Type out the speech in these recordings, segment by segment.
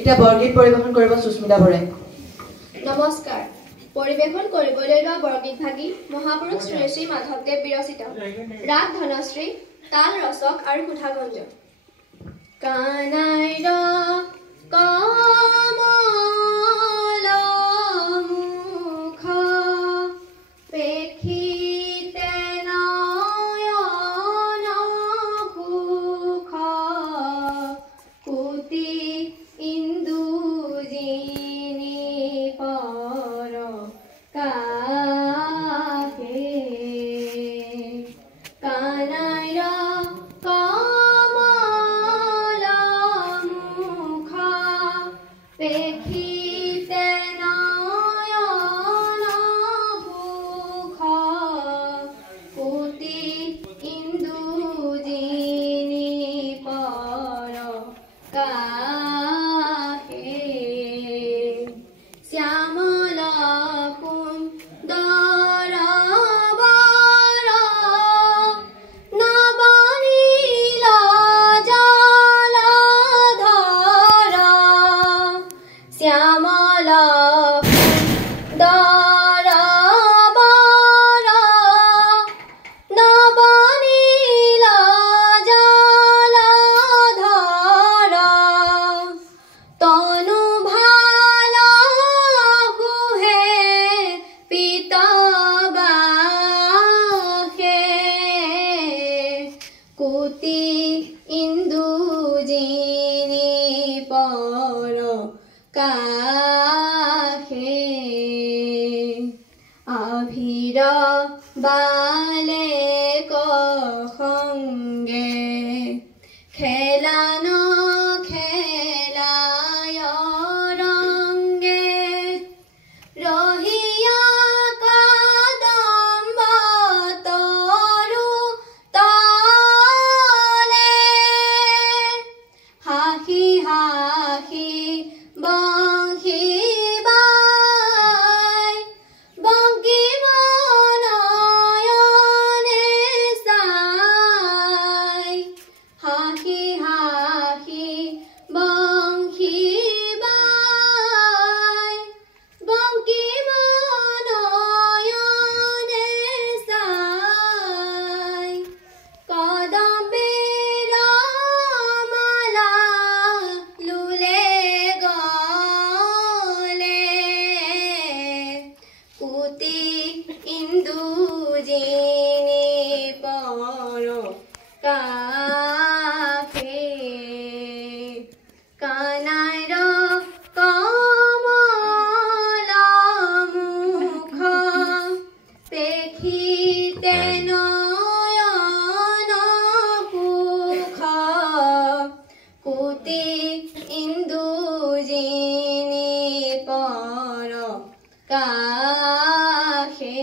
এতিয়া বৰগীত পৰিৱেশন কৰিব সুস্মিতা বৰাই। নমস্কাৰ। পৰিৱেশন কৰিবলৈ লোৱা বৰগীত ভাগী মহাপুৰুষ শ্ৰী শ্ৰী মাধৱদেৱ বিৰচিত। ৰাগ ধনশ্ৰী, তাল ৰচক আৰু কুঠাগঞ্জ। কানাইৰ কমল মুখ পেখিতে নয়ন সুখ কুতি ইন্দুজিনী পৰ কাহে কানাইৰ কমল মুখ পেখিতে নয়ন সুখ কুতি ইন্দুজিনী পৰ কাহে শ্যামল সুন্দৰ বৰ নবনীল জলধৰ শ্যামল সুন্দৰ বৰ নবনীল জলধৰ তনু ভাল সুহে পিতবাসে কুতি ইন্দুজিনী পৰ কাহে আভিৰ বালে সংগে খেলান খেলায় ৰংগে ৰহিয়া কদম্ব তৰু তলে হাঁহি হাঁহি বংশী বাই বংকী মনয়নে চাই হাঁহি হাঁহি বংশী বাই বংকী মনয়নে চাই কদম্বেৰ মালা লুলে গলে কুতি ইন্দুজিনী পৰ কাহে কানাইৰ কমল মুখ পেখিতে নয়ন সুখ কুতি ইন্দুজিনী পৰ কাহে।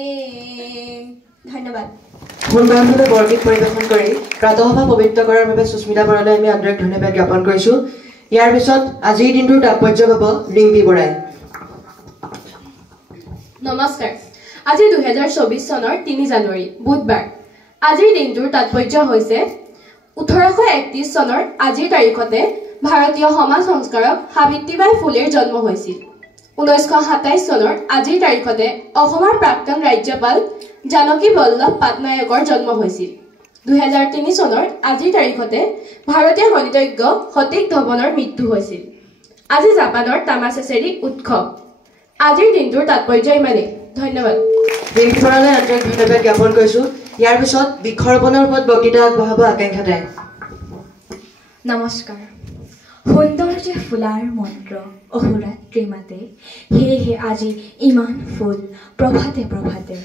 ধন্যবাদ। সুন্দৰভাৱে বৰগীত পৰিৱেশন কৰি প্ৰাতঃসভা পবিত্ৰ কৰাৰ বাবে সুস্মিতা বৰালৈ আমি আন্তৰিক ধন্যবাদ জ্ঞাপন কৰিছোঁ। ইয়াৰ পিছত আজিৰ দিনটোৰ তাৎপৰ্য পাব ৰিম্পী বৰাই। নমস্কাৰ। আজি 2024 চনৰ 3 জানুৱাৰী বুধবাৰ। আজিৰ দিনটোৰ তাৎপৰ্য হৈছে 1831 চনৰ আজিৰ তাৰিখতে ভাৰতীয় সমাজ সংস্কাৰক সাবিত্ৰীবাই ফুলেৰ জন্ম হৈছিল। 1927 চনৰ আজিৰ তাৰিখতে অসমৰ প্ৰাক্তন ৰাজ্যপাল জানকী বল্লভ পাটনায়কৰ জন্ম হৈছিল। 2003 চনৰ আজিৰ তাৰিখতে ভাৰতীয় গণিতজ্ঞ সতীশ ধৱনৰ মৃত্যু হৈছিল। আজি জাপানৰ তামাচেচেৰি উৎসৱ। আজিৰ দিনটোৰ তাৎপৰ্য ইমানেই। ধন্যবাদ। ৰিম্পী বৰালৈ আন্তৰিক ধন্যবাদ জ্ঞাপন কৰিছোঁ। ইয়াৰ পিছত বৃক্ষৰোপণৰ ওপৰত বক্তৃতা আগবঢ়াব আকাংক্ষা দাই। নমস্কাৰ। সৌন্দৰ্যে ফুলাৰ মন্ত্ৰ অহোৰাত্ৰি মাতে, সেয়েহে আজি ইমান ফুল প্ৰভাতে প্ৰভাতে।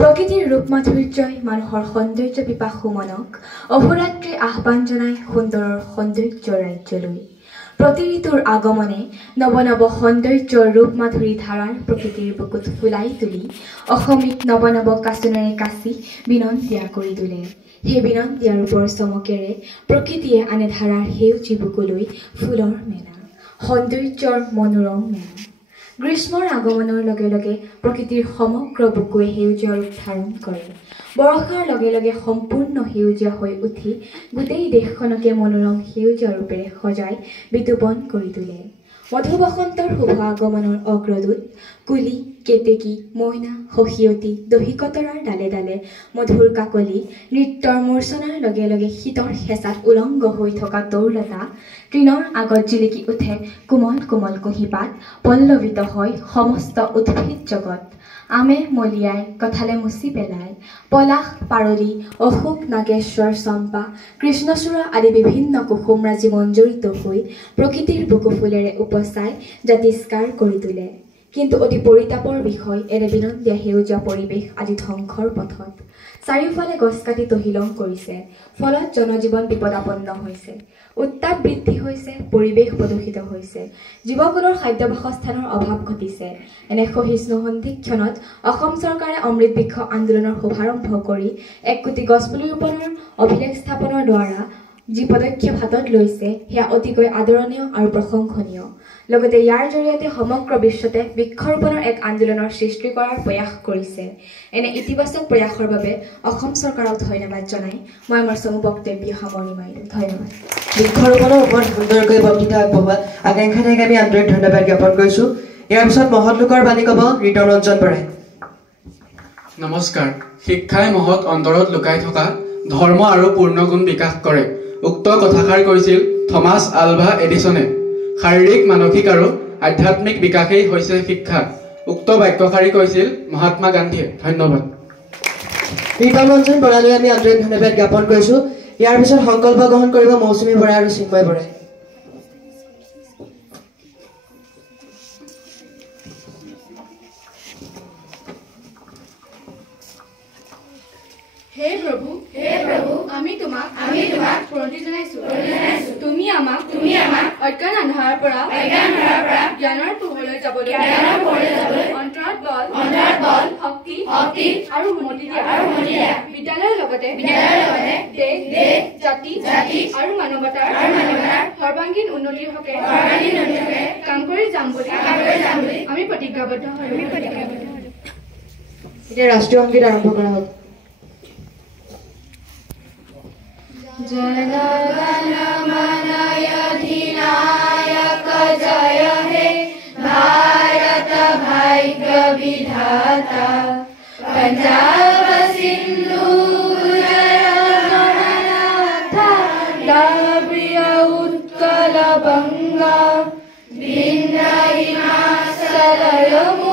প্ৰকৃতিৰ ৰূপ মাধুৰ্যই মানুহৰ সৌন্দৰ্য পিপাসু মনক অহোৰাত্ৰি আহ্বান জনাই সুন্দৰৰ সৌন্দৰ্য ৰাজ্যলৈ। প্ৰতি ঋতুৰ আগমনে নৱ নৱ সৌন্দৰ্যৰ ৰূপ মাধুৰী ধাৰাৰ প্ৰকৃতিৰ বুকুত ফুলাই তুলি অসমীক নৱ নৱ কাচোনেৰে কাচি বিনন্দিয়া কৰি তোলে। সেই বিনন্দিয়া ৰূপৰ চমকেৰে প্ৰকৃতিয়ে আনে ধাৰাৰ সেউজী বুকুলৈ ফুলৰ মেলা, সৌন্দৰ্যৰ মনোৰম মেলা। গ্ৰীষ্মৰ আগমনৰ লগে লগে প্ৰকৃতিৰ সমগ্ৰ বুকুৱে সেউজীয়া ৰূপ ধাৰণ কৰে। বৰষাৰ লগে লগে সম্পূৰ্ণ সেউজীয়া হৈ উঠি গোটেই দেশখনকে মনোৰম সেউজীয়া ৰূপেৰে সজাই বিতোপন কৰি তোলে। মধু বসন্তৰ শুভ আগমনৰ অগ্ৰদূত কুলি, কেতেকী, মইনা, সখীয়তী, দহিকতৰাৰ ডালে ডালে মধুৰ কাকলি, নৃত্যৰ মূৰ্ছনাৰ লগে লগে শীতৰ হেঁচাত উলংগ হৈ থকা তৰুলতা, তৃণৰ আগত জিলিকি উঠে কোমল কোমল কুঁহিপাত, পল্লৱিত হয় সমস্ত উদ্ভিদ জগত। আমে মলিয়াই, কঁঠালে মুচি পেলায়, পলাশ, পাৰলি, অশোক, নাগেশ্বৰ, চম্পা, কৃষ্ণচূড়া আদি বিভিন্ন কুসুমৰাজি মঞ্জৰিত হৈ প্ৰকৃতিৰ বুকু ফুলেৰে উপচাই জাতিষ্কাৰ কৰি তোলে। কিন্তু অতি পৰিতাপৰ বিষয়, এনে বিনন্দীয়া সেউজীয়া পৰিৱেশ আজি ধ্বংসৰ পথত। চাৰিওফালে গছ কাটি তহিলং কৰিছে, ফলত জনজীৱন বিপদাপন্ন হৈছে, উত্তাপ বৃদ্ধি হৈছে, পৰিৱেশ প্ৰদূষিত হৈছে, জীৱকুলৰ খাদ্য বাসস্থানৰ অভাৱ ঘটিছে। এনে সহিষ্ণু সন্ধিক্ষণত অসম চৰকাৰে অমৃত বৃক্ষ আন্দোলনৰ শুভাৰম্ভ কৰি 1 কোটি গছপুলি ৰোপণৰ অভিলেখ স্থাপনৰ দ্বাৰা যি পদক্ষেপ হাতত লৈছে সেয়া অতিকৈ আদৰণীয় আৰু প্ৰশংসনীয়। লগতে ইয়াৰ জৰিয়তে সমগ্ৰ বিশ্বতে বৃক্ষৰোপণৰ এক আন্দোলনৰ সৃষ্টি কৰাৰ প্ৰয়াস কৰিছে। এনে ইতিবাচক প্ৰয়াসৰ বাবে অসম চৰকাৰক ধন্যবাদ জনাই মই মোৰ চমু বক্তব্য সামৰণি মাৰিলোঁ। ধন্যবাদ। বৃক্ষৰোপণৰ ওপৰত সুন্দৰকৈ বক্তৃতা আগবঢ়োৱা আকাংক্ষা ঠাইক আমি আন্তৰিক ধন্যবাদ জ্ঞাপন কৰিছোঁ। ইয়াৰ পিছত মহৎ লোকৰ বাণী ক'ব ঋতৰঞ্জন বৰাই। নমস্কাৰ। শিক্ষাই মহৎ অন্তৰত লুকাই থকা ধৰ্ম আৰু পূৰ্ণগুণ বিকাশ কৰে। উক্ত কথাষাৰ কৈছিল থমাছ আলভা এডিছনে। শাৰীৰিক, মানসিক আৰু আধ্যাত্মিক বিকাশেই হৈছে শিক্ষা। উক্ত বাক্যশাৰী কৈছিল মহাত্মা গান্ধীয়ে। ধন্যবাদ। ঋতৰঞ্জন বৰালৈ আমি আন্তৰিক ধন্যবাদ জ্ঞাপন কৰিছোঁ। ইয়াৰ পিছত সংকল্প গ্ৰহণ কৰিব মৌচুমী বৰা আৰু চিন্ময় বৰাই। হে প্ৰভু, আমি তোমাক প্ৰণতি জনাইছো। তুমি আমাক অজ্ঞান আন্ধাৰৰ পৰা জ্ঞানৰ পোহৰলৈ যাবলৈ অন্তৰত বল, শক্তি আৰু উন্নতি দিয়া। বিদ্যালয়ৰ লগতে দেশ, জাতি আৰু মানৱতাৰ সৰ্বাংগীন উন্নতিৰ হকে কাম কৰি যাম বুলি আমি প্ৰতিজ্ঞাবদ্ধ হৈছোঁ। এতিয়া ৰাষ্ট্ৰীয় সংগীত আৰম্ভ কৰা হওক। जनगण मन अधिनायक जय हे भारत भाग्य विधाता पंजाब सिंधु द्रविड़ उत्कल बंगा विंध्य हिमाचल यमुना